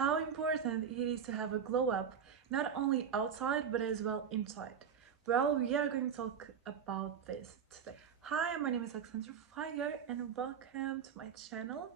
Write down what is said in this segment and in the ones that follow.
how important it is to have a glow up, not only outside but as well inside. Well, we are going to talk about this today. Hi, my name is Alexandra Fire and welcome to my channel.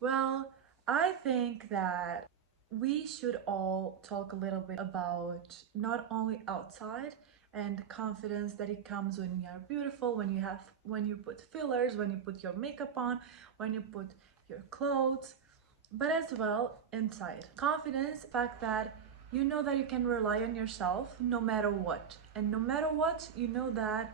Well, I think that we should all talk a little bit about not only outside and confidence that it comes when you are beautiful, when you put fillers, when you put your makeup on, when you put your clothes, but as well inside. Confidence, fact that you know that you can rely on yourself no matter what. And no matter what, you know that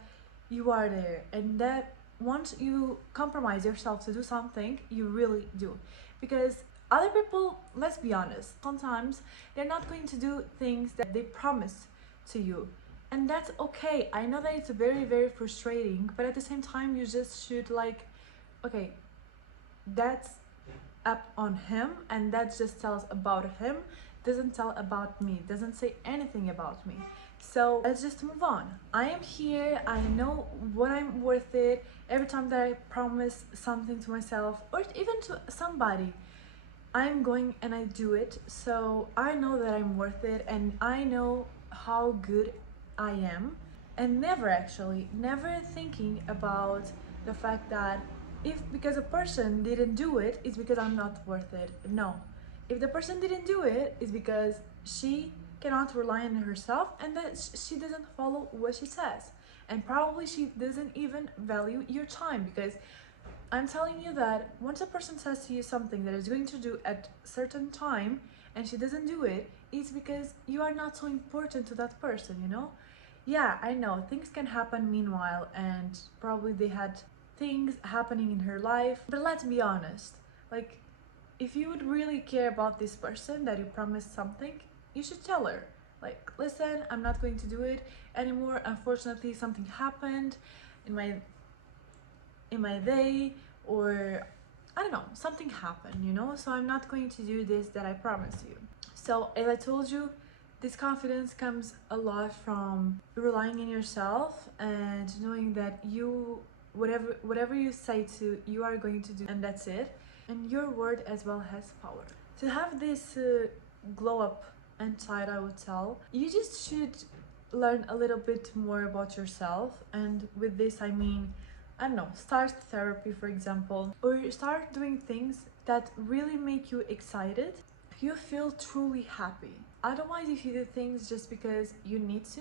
you are there. And that once you compromise yourself to do something, you really do. Because other people, let's be honest, sometimes they're not going to do things that they promise to you. And that's okay. I know that it's very, very frustrating, but at the same time, you just should okay, that's up on him and that just tells about him, doesn't tell about me, doesn't say anything about me. So let's just move on. I am here, I know what I'm worth it. Every time that I promise something to myself or even to somebody, I'm going and I do it. So I know that I'm worth it and I know how good I am. And never thinking about the fact that if because a person didn't do it, it's because I'm not worth it. No. If the person didn't do it, it's because she cannot rely on herself and that she doesn't follow what she says. And probably she doesn't even value your time because I'm telling you that once a person says to you something that is going to do at certain time and she doesn't do it, it's because you are not so important to that person, you know? Yeah, I know things can happen meanwhile and probably they had things happening in her life, but let's be honest. Like, if you would really care about this person that you promised something, you should tell her. Like, listen, I'm not going to do it anymore. Unfortunately, something happened in my day, or I don't know, something happened, you know, so I'm not going to do this that I promised you. So as I told you, this confidence comes a lot from relying in yourself and knowing that you whatever you say to you are going to do, and that's it. And your word as well has power. To have this glow up inside, I would tell you just should learn a little bit more about yourself. And with this I mean, I don't know, start therapy for example, or start doing things that really make you excited. You feel truly happy. Otherwise, if you do things just because you need to,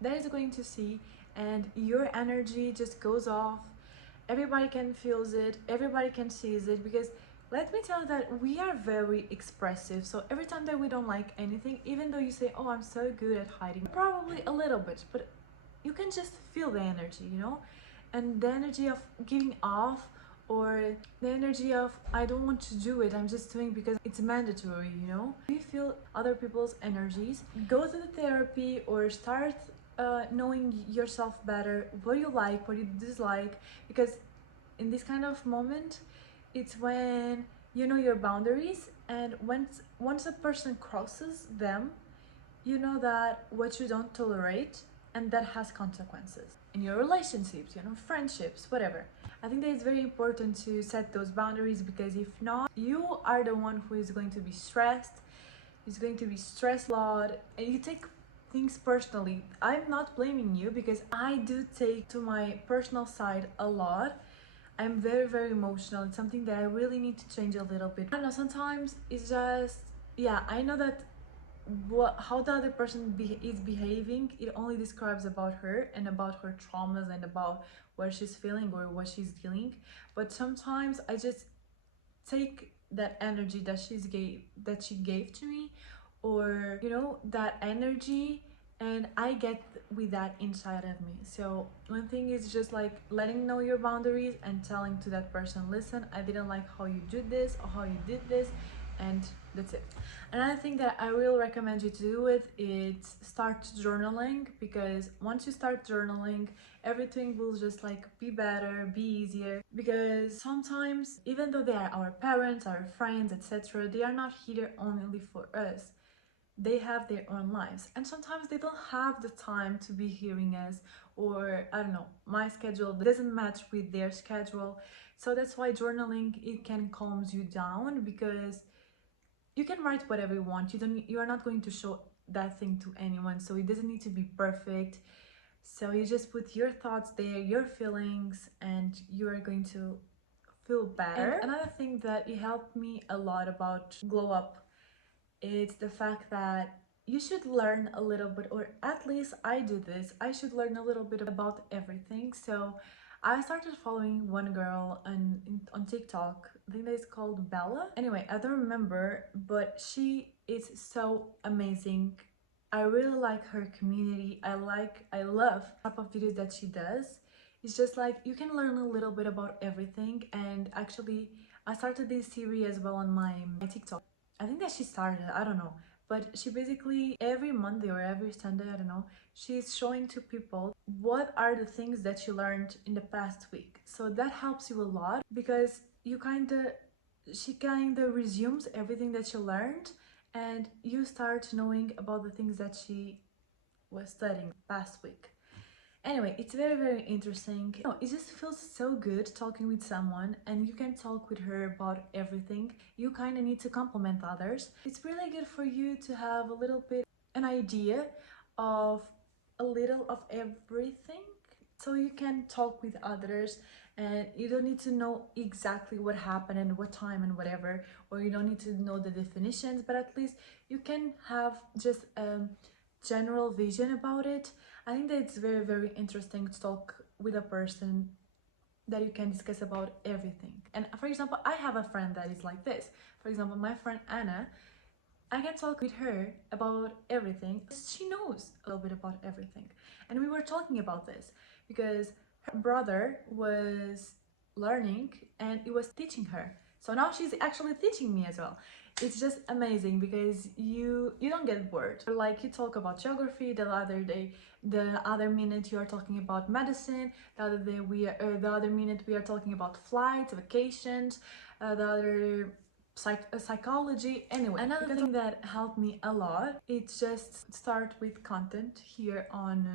that is going to see and your energy just goes off. Everybody can feels it, everybody can sees it, because let me tell you that we are very expressive. So every time that we don't like anything, even though you say, oh, I'm so good at hiding, probably a little bit, but you can just feel the energy, you know? And the energy of giving off, or the energy of I don't want to do it, I'm just doing because it's mandatory, you know? You feel other people's energies, go to the therapy or start knowing yourself better, what you like, what you dislike, because in this kind of moment, it's when you know your boundaries, and once a person crosses them, you know that what you don't tolerate, and that has consequences in your relationships, you know, friendships, whatever. I think that it's very important to set those boundaries, because if not, you are the one who is going to be stressed, is going to be stressed a lot, and you take things personally. I'm not blaming you, because I do take to my personal side a lot. I'm very, very emotional. It's something that I really need to change a little bit. I don't know, sometimes it's just, yeah, I know that how the other person is behaving, it only describes about her and about her traumas and about what she's feeling or what she's dealing. But sometimes I just take that energy that she gave to me, or you know, that energy, and I get with that inside of me. So one thing is just like letting know your boundaries and telling to that person, listen, I didn't like how you did this or how you did this, and that's it. Another thing that I will recommend you to do it is start journaling, because once you start journaling, everything will just like be better, be easier. Because sometimes, even though they are our parents, our friends, etc., they are not here only for us. They have their own lives, and sometimes they don't have the time to be hearing us, or I don't know, my schedule doesn't match with their schedule. So that's why journaling, it can calm you down, because you can write whatever you want. You are not going to show that thing to anyone, so it doesn't need to be perfect. So you just put your thoughts there, your feelings, and you are going to feel better. And another thing that it helped me a lot about glow up is the fact that you should learn a little bit, or at least I do this, I should learn a little bit about everything. So I started following one girl on TikTok. I think that is called Bella. Anyway, I don't remember, but she is so amazing. I really like her community. I love the type of videos that she does. It's just like you can learn a little bit about everything. And actually, I started this series as well on my TikTok. I think that she started, I don't know, but she basically every Monday or every Sunday, I don't know, she's showing to people what are the things that she learned in the past week. So that helps you a lot because she kind of resumes everything that she learned, and you start knowing about the things that she was studying past week. Anyway, it's very interesting. It just feels so good talking with someone, and you can talk with her about everything. You kind of need to compliment others. It's really good for you to have a little bit an idea of a little of everything, so you can talk with others, and you don't need to know exactly what happened and what time and whatever, or you don't need to know the definitions, but at least you can have just a general vision about it. I think that it's very interesting to talk with a person that you can discuss about everything. And for example, I have a friend that is like this. For example, my friend Anna, I can talk with her about everything. She knows a little bit about everything. And we were talking about this because her brother was learning and it was teaching her. So now she's actually teaching me as well. It's just amazing because you don't get bored. Like you talk about geography the other minute you are talking about medicine, the other minute we are talking about flights, vacations, the other psychology. Anyway, another thing that helped me a lot, it's just start with content here on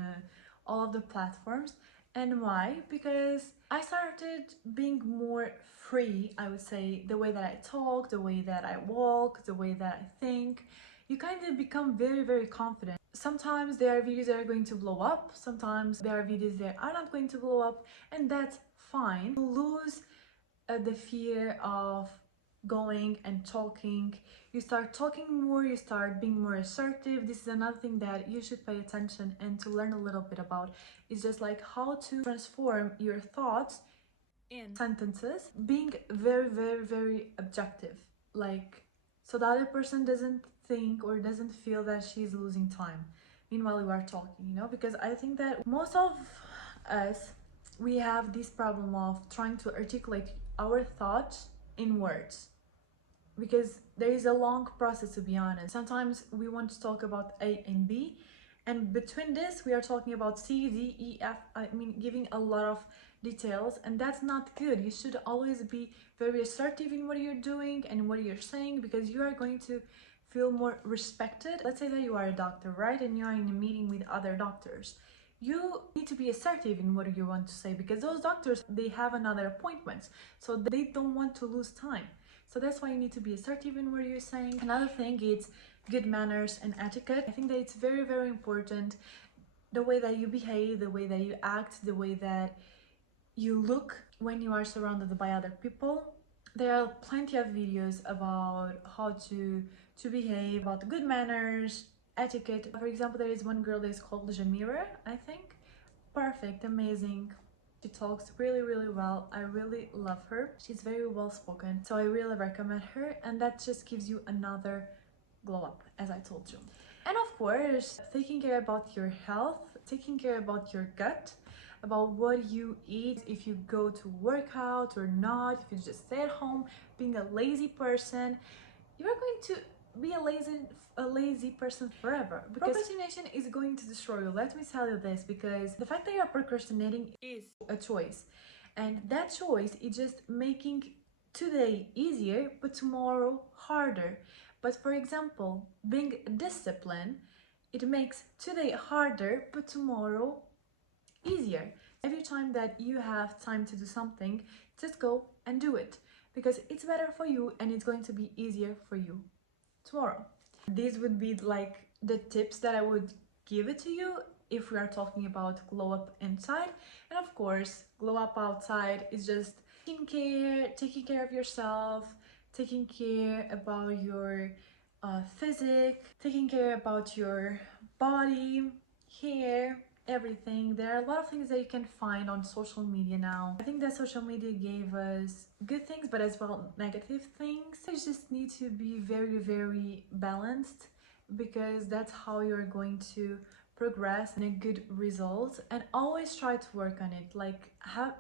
all of the platforms. And why? Because I started being more free, I would say, the way that I talk, the way that I walk, the way that I think. You kind of become very confident. Sometimes there are videos that are going to blow up, sometimes there are videos that are not going to blow up, and that's fine. You lose the fear of going and talking. You start talking more, you start being more assertive. This is another thing that you should pay attention and to learn a little bit about. Is just like how to transform your thoughts in sentences, being very objective, like so the other person doesn't think or doesn't feel that she's losing time meanwhile you are talking, because I think that most of us, we have this problem of trying to articulate our thoughts in words, because there is a long process, to be honest. Sometimes we want to talk about A and B, and between this we are talking about C, D, E, F. I mean, giving a lot of details, and that's not good. You should always be very assertive in what you're doing and what you're saying, because you are going to feel more respected. Let's say that you are a doctor, right, and you are in a meeting with other doctors. You need to be assertive in what you want to say, because those doctors, they have another appointment, so they don't want to lose time. So that's why you need to be assertive in what you're saying. Another thing is good manners and etiquette. I think that it's very important, the way that you behave, the way that you act, the way that you look when you are surrounded by other people. There are plenty of videos about how to behave, about good manners, etiquette. For example, there is one girl that is called Jamira, I think. Perfect, amazing. She talks really well. I really love her. She's very well spoken, so I really recommend her, and that just gives you another glow up, as I told you. And of course, taking care about your health, taking care about your gut, about what you eat, if you go to work out or not, if you just stay at home, being a lazy person, you are going to be a lazy person forever, because procrastination is going to destroy you. Let me tell you this, because the fact that you're procrastinating is a choice, and that choice is just making today easier but tomorrow harder. But for example, being disciplined, it makes today harder but tomorrow easier. Every time that you have time to do something, just go and do it, because it's better for you and it's going to be easier for you. tomorrow. These would be like the tips that I would give it to you if we are talking about glow up inside. And of course, glow up outside is just taking care of yourself, taking care about your physique, taking care about your body, hair, everything. There are a lot of things that you can find on social media now. I think that social media gave us good things but as well negative things. You just need to be very, very balanced, because that's how you're going to progress in a good result. And always try to work on it, like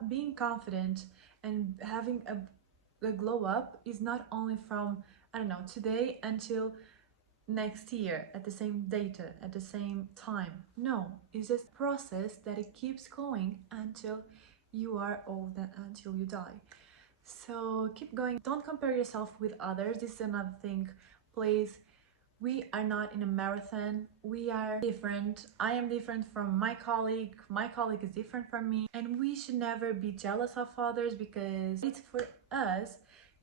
being confident and having a glow up is not only from, I don't know, today until next year at the same data at the same time. No, it's just a process that it keeps going until you are old and until you die. So keep going, don't compare yourself with others. This is another thing. Please, we are not in a marathon, we are different. I am different from my colleague is different from me, and we should never be jealous of others, because it's for us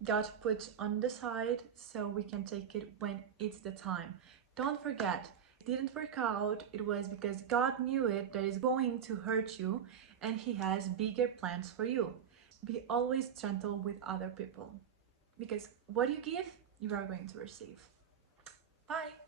got put on the side so we can take it when it's the time. Don't forget, it didn't work out, it was because God knew it, that is going to hurt you, and He has bigger plans for you. Be always gentle with other people, because what you give, you are going to receive. Bye!